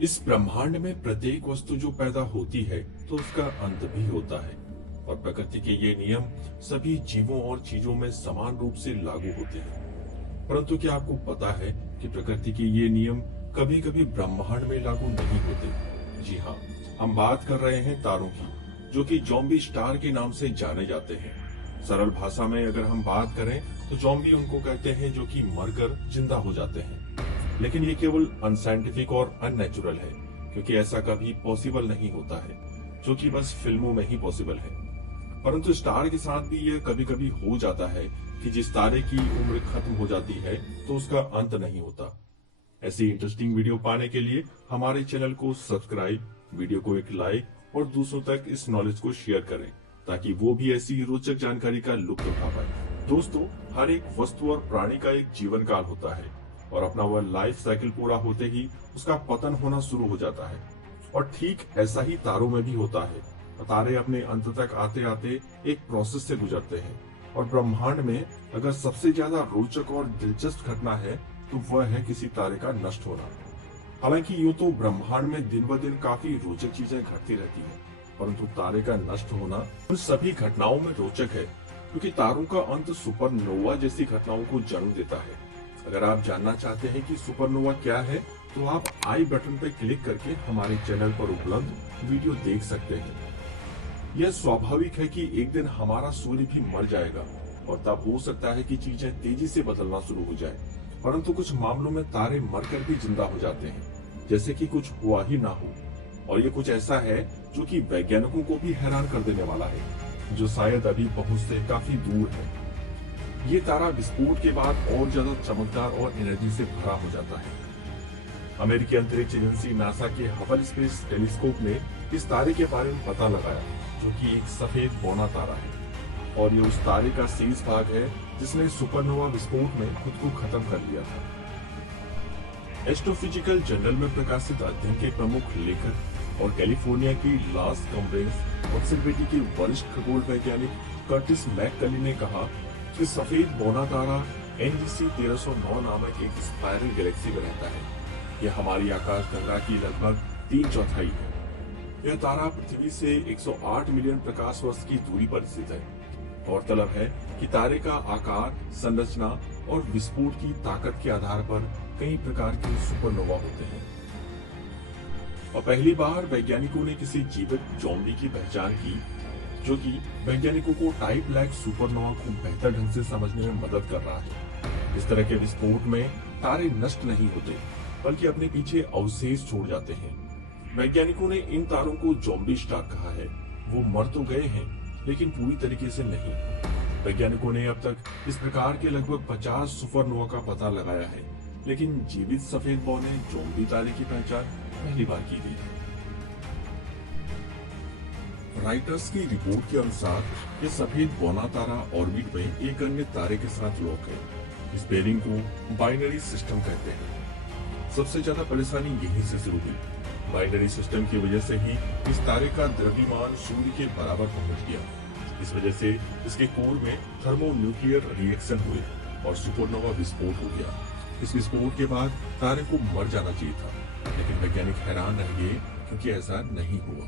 इस ब्रह्मांड में प्रत्येक वस्तु जो पैदा होती है तो उसका अंत भी होता है और प्रकृति के ये नियम सभी जीवों और चीजों में समान रूप से लागू होते हैं। परंतु क्या आपको पता है कि प्रकृति के ये नियम कभी कभी ब्रह्मांड में लागू नहीं होते? जी हाँ, हम बात कर रहे हैं तारों की, जो कि ज़ॉम्बी स्टार के नाम से जाने जाते हैं। सरल भाषा में अगर हम बात करें तो ज़ॉम्बी उनको कहते हैं जो कि मरकर जिंदा हो जाते हैं। लेकिन ये केवल अनसाइंटिफिक और अननेचुरल है, क्योंकि ऐसा कभी पॉसिबल नहीं होता है, जो कि बस फिल्मों में ही पॉसिबल है। परंतु स्टार के साथ भी यह कभी कभी हो जाता है कि जिस तारे की उम्र खत्म हो जाती है तो उसका अंत नहीं होता। ऐसी इंटरेस्टिंग वीडियो पाने के लिए हमारे चैनल को सब्सक्राइब, वीडियो को एक लाइक और दूसरों तक इस नॉलेज को शेयर करें, ताकि वो भी ऐसी रोचक जानकारी का लुत्फ उठा पाए। दोस्तों, हर एक वस्तु और प्राणी का एक जीवन काल होता है और अपना वह लाइफ साइकिल पूरा होते ही उसका पतन होना शुरू हो जाता है। और ठीक ऐसा ही तारों में भी होता है। तारे अपने अंत तक आते आते एक प्रोसेस से गुजरते हैं और ब्रह्मांड में अगर सबसे ज्यादा रोचक और दिलचस्प घटना है तो वह है किसी तारे का नष्ट होना। हालांकि यूं तो ब्रह्मांड में दिन ब दिन काफी रोचक चीजें घटती रहती हैं, परंतु तारे का नष्ट होना उन सभी घटनाओं में रोचक है, क्योंकि तारों का अंत सुपरनोवा जैसी घटनाओं को जन्म देता है। अगर आप जानना चाहते हैं कि सुपरनोवा क्या है तो आप आई बटन पर क्लिक करके हमारे चैनल पर उपलब्ध वीडियो देख सकते हैं। यह स्वाभाविक है कि एक दिन हमारा सूर्य भी मर जाएगा और तब हो सकता है कि चीजें तेजी से बदलना शुरू हो जाए। परंतु कुछ मामलों में तारे मरकर भी जिंदा हो जाते हैं, जैसे कि कुछ हुआ ही ना हो। और ये कुछ ऐसा है जो कि वैज्ञानिकों को भी हैरान कर देने वाला है, जो शायद अभी पहुंच से काफी दूर है। ये तारा विस्फोट के बाद और ज्यादा चमकदार और एनर्जी से भरा हो जाता है। अमेरिकी अंतरिक्ष एजेंसी नासा के हबल स्पेस टेलीस्कोप ने इस तारे के बारे में पता लगाया, जो कि एक सफेद बौना तारा है और ये उस तारे का शेष भाग है जिसने सुपरनोवा विस्फोट में खुद को खत्म कर लिया था। एस्ट्रोफिजिकल जर्नल में प्रकाशित अध्ययन के प्रमुख लेखक और कैलिफोर्निया की लॉस कॉम्ब्रेंस ऑब्जर्वेटरी के वरिष्ठ खगोल वैज्ञानिक कर्टिस मैककली ने कहा कि सफेद बौना तारा NGC 1309 नामक एक स्पाइरल गैलेक्सी में रहता है। यह हमारी आकाशगंगा की लगभग 3/4 है। यह तारा पृथ्वी से 108 मिलियन प्रकाश वर्ष की दूरी पर स्थित है। गौरतलब है कि तारे का आकार, संरचना और विस्फोट की ताकत के आधार पर कई प्रकार के सुपरनोवा होते हैं। और पहली बार वैज्ञानिकों ने किसी जीवित ज़ॉम्बी की पहचान की, जो कि वैज्ञानिकों को टाइप लाइक सुपरनोवा को बेहतर ढंग से समझने में मदद कर रहा है। इस तरह के विस्फोट में तारे नष्ट नहीं होते, बल्कि अपने पीछे अवशेष छोड़ जाते हैं। वैज्ञानिकों ने इन तारों को ज़ॉम्बी स्टार कहा है। वो मर तो गए हैं, लेकिन पूरी तरीके से नहीं। वैज्ञानिकों ने अब तक इस प्रकार के लगभग 50 सुपरनोवा का पता लगाया है, लेकिन जीवित सफेद बौने ज़ॉम्बी तारे की पहचान पहली बार की गई है। राइटर्स की रिपोर्ट के अनुसार ये सफेद बौना तारा ऑर्बिट में एक अन्य तारे के साथ लॉक है। इस पेयरिंग को बाइनरी सिस्टम कहते हैं। सबसे ज्यादा परेशानी यहीं से शुरू हुई। बाइनरी सिस्टम की वजह से ही इस तारे का द्रव्यमान सूर्य के बराबर पहुंच गया। इस वजह से इसके कोर में थर्मोन्यूक्लियर रिएक्शन हुए और सुपरनोवा विस्फोट हो गया। इस विस्फोट के बाद तारे को मर जाना चाहिए था, लेकिन वैज्ञानिक हैरान रह गए क्योंकि ऐसा नहीं हुआ।